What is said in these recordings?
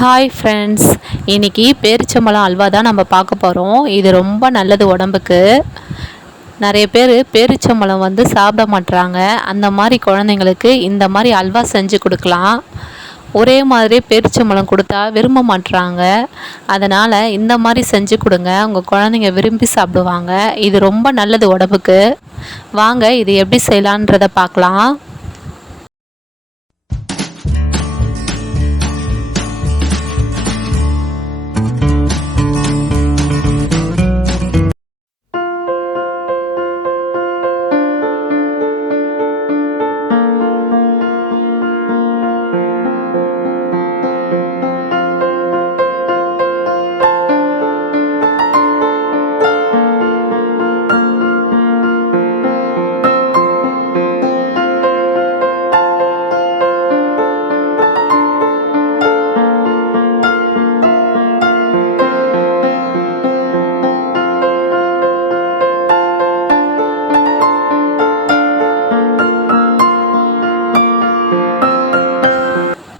Hi friends, இன்றைக்கி பேரிச்சம்பழம் அல்வா தான் நம்ம பார்க்க போகிறோம். இது ரொம்ப நல்லது உடம்புக்கு. நிறைய பேர் பேரிச்சம்பழம் சாப்பிட மாட்றாங்க. அந்த மாதிரி குழந்தைங்களுக்கு இந்த மாதிரி அல்வா செஞ்சு கொடுக்கலாம். ஒரே மாதிரி பேரிச்சம்பழம் கொடுத்தா விரும்ப மாட்றாங்க. அதனால் இந்த மாதிரி செஞ்சு கொடுங்க, உங்கள் குழந்தைங்க விரும்பி சாப்பிடுவாங்க. இது ரொம்ப நல்லது உடம்புக்கு. வாங்க இது எப்படி செய்யலான்றதை பார்க்கலாம்.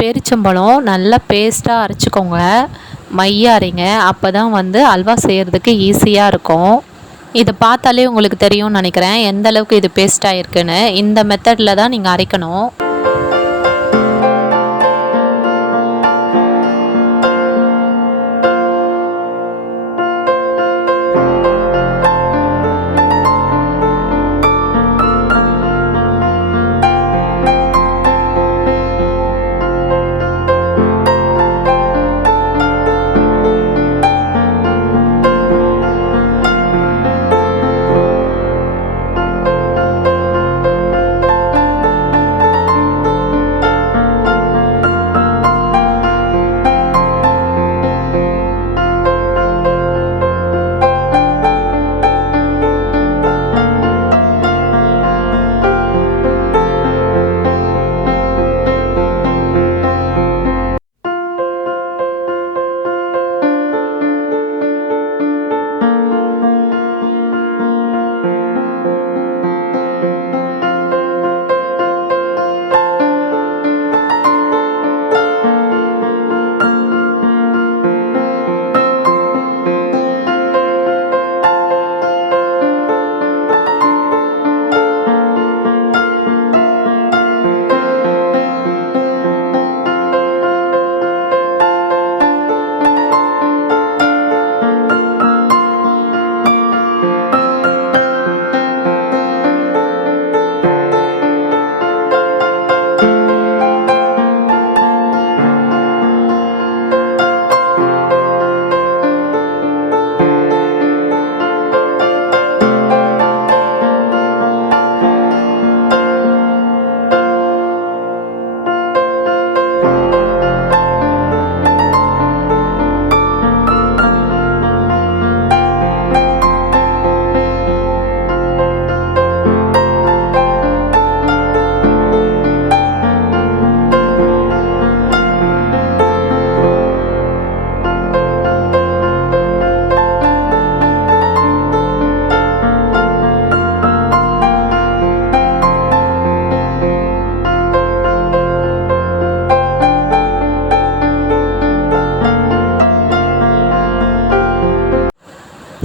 பேரிச்சம்பழம் நல்லா பேஸ்ட்டாக அரைச்சிக்கோங்க, மையாக அரைங்க. அப்போ தான் அல்வா செய்கிறதுக்கு ஈஸியாக இருக்கும். இதை பார்த்தாலே உங்களுக்கு தெரியும்னு நினைக்கிறேன் எந்த அளவுக்கு இது பேஸ்ட்டாக இருக்குன்னு. இந்த மெத்தடில் தான் நீங்கள் அரைக்கணும்.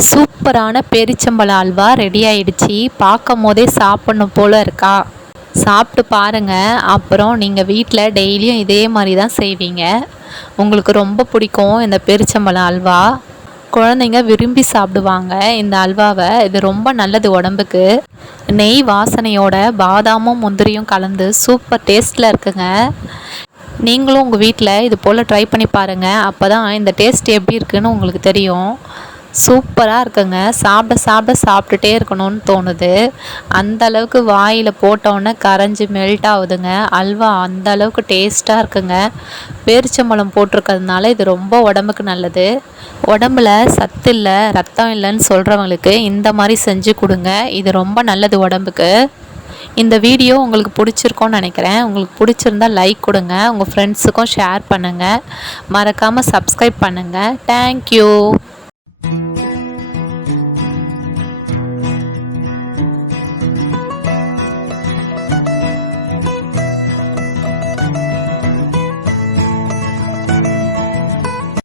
சூப்பரான பேரிச்சம்பழ அல்வா ரெடி ஆயிடுச்சு. பார்க்கும் போதே சாப்பிடணும் போல் இருக்கா? சாப்பிட்டு பாருங்கள். அப்புறம் நீங்கள் வீட்டில் டெய்லியும் இதே மாதிரி தான் செய்வீங்க. உங்களுக்கு ரொம்ப பிடிக்கும் இந்த பேரிச்சம்பழ அல்வா. குழந்தைங்க விரும்பி சாப்பிடுவாங்க இந்த அல்வாவை. இது ரொம்ப நல்லது உடம்புக்கு. நெய் வாசனையோட பாதாமும் முந்திரியும் கலந்து சூப்பர் டேஸ்ட்டில் இருக்குங்க. நீங்களும் உங்கள் வீட்டில் இது போல் ட்ரை பண்ணி பாருங்கள். அப்போ தான் இந்த டேஸ்ட் எப்படி இருக்குன்னு உங்களுக்கு தெரியும். சூப்பராக இருக்குங்க. சாப்பிட்டுட்டே இருக்கணும்னு தோணுது. அந்த அளவுக்கு வாயில் போட்டோன்னே கரைஞ்சி மெல்ட் ஆகுதுங்க. அல்வா அந்த அளவுக்கு டேஸ்ட்டாக இருக்குங்க. பேரிச்சம்பழம் போட்டிருக்கிறதுனால இது ரொம்ப உடம்புக்கு நல்லது. உடம்புல சத்து இல்லை, ரத்தம் இல்லைன்னு சொல்கிறவங்களுக்கு இந்த மாதிரி செஞ்சு கொடுங்க. இது ரொம்ப நல்லது உடம்புக்கு. இந்த வீடியோ உங்களுக்கு பிடிச்சிருக்கோன்னு நினைக்கிறேன். உங்களுக்கு பிடிச்சிருந்தா லைக் கொடுங்க, உங்கள் ஃப்ரெண்ட்ஸுக்கும் ஷேர் பண்ணுங்கள், மறக்காமல் சப்ஸ்கிரைப் பண்ணுங்கள். தேங்க்யூ.